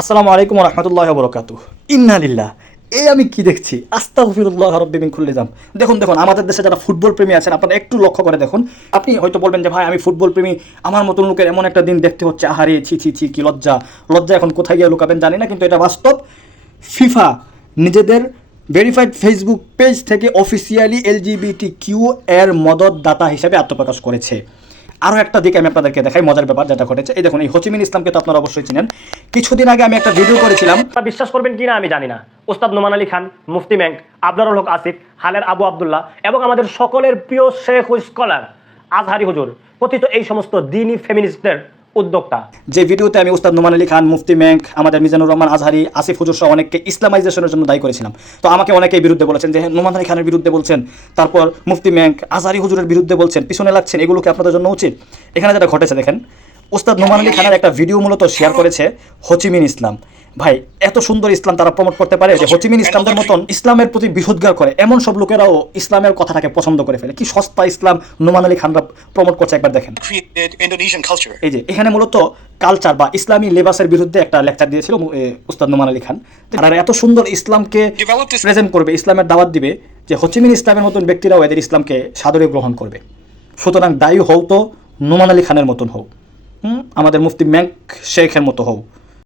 আসসালামু আলাইকুম রহমতুল্লাহ বরকাতু ইন্নালিল্লাহ এই আমি কি দেখছি? আস্তাগফিরুল্লাহ রব্বিমিন খুললে যাম দেখুন দেখুন, আমাদের দেশে যারা ফুটবল প্রেমী আছেন, আপনারা একটু লক্ষ্য করে দেখুন। আপনি হয়তো বলবেন যে, ভাই, আমি ফুটবল প্রেমী। আমার মতন লোকের এমন একটা দিন দেখতে হচ্ছে। আহারে, ছি ছি ছি, কি লজ্জা। লজ্জা এখন কোথায় গিয়ে লুকাবেন জানি না, কিন্তু এটা বাস্তব। ফিফা, নিজেদের ভেরিফাইড ফেসবুক পেজ থেকে অফিসিয়ালি এলজিবিটি কিউ এর মদতদাতা হিসেবে আত্মপ্রকাশ করেছে। আরও একটা দিক আমি আপনাদেরকে দেখাই, মজার ব্যাপার যেটা ঘটেছে। এই দেখুন, এই হচিমিন ইসলামকে তো আপনারা অবশ্যই চিনেন। কিছুদিন আগে আমি একটা ভিডিও করেছিলাম। বিশ্বাস করবেন কিনা আমি জানি না। ওস্তাদ নোমান আলী খান, মুফতি ব্যাংক আবদারুল হক আসিফ, হালের আবু আবদুল্লাহ এবং আমাদের সকলের প্রিয় শেখ স্কলার, আজহারি হুজুর, কথিত এই সমস্ত দিনী ফেমিনিস্টদের উদ্যোক্তা। যে ভিডিওতে আমি উস্তাদ নুমান আলী খান মুফতি ম্যাংক আমাদের মিজানুর রহমান আজহারি আসিফ হুজুর সহ অনেককে ইসলামাইজেশনের জন্য দায়ী করেছিলাম। তো আমাকে অনেকেই বিরুদ্ধে বলেছেন যে নুমান নোমান আলী খানের বিরুদ্ধে বলছেন তারপর মুফতি ম্যাংক আজহারি হুজুরের বিরুদ্ধে বলছেন পিছনে লাগছেন এগুলো কি আপনাদের জন্য উচিত? এখানে যেটা ঘটেছে দেখেন উস্তাদ নুমান আলী খানের একটা ভিডিও মূলত শেয়ার করেছে হচিমিন ইসলাম। ভাই এত সুন্দর ইসলাম তারা প্রমোট করতে পারে যে হচিমিন ইসলামদের মতন ইসলামের প্রতি বিরোধগার করে। এমন সব লোকেরাও ইসলামের কথাটাকে পছন্দ করে ফেলে। কি সস্তা ইসলাম নোমান আলী খানরা প্রমোট করছে একবার দেখেন. এই যে এখানে মূলত কালচার বা ইসলামী লেবাসের বিরুদ্ধে একটা লেকচার দিয়েছিল উস্তাদ নোমান আলী খান। তারা এত সুন্দর ইসলামকে প্রেজেন্ট করবে ইসলামের দাওয়াত দিবে যে হচিমিন ইসলামের মতন ব্যক্তিরাও এদের ইসলামকে সাদরে গ্রহণ করবে। সুতরাং দায়ী হও তো নোমান আলী খানের মতন হও। হুম? আমাদের মুফতি ম্যাঙ্ক শেখের মতো হও।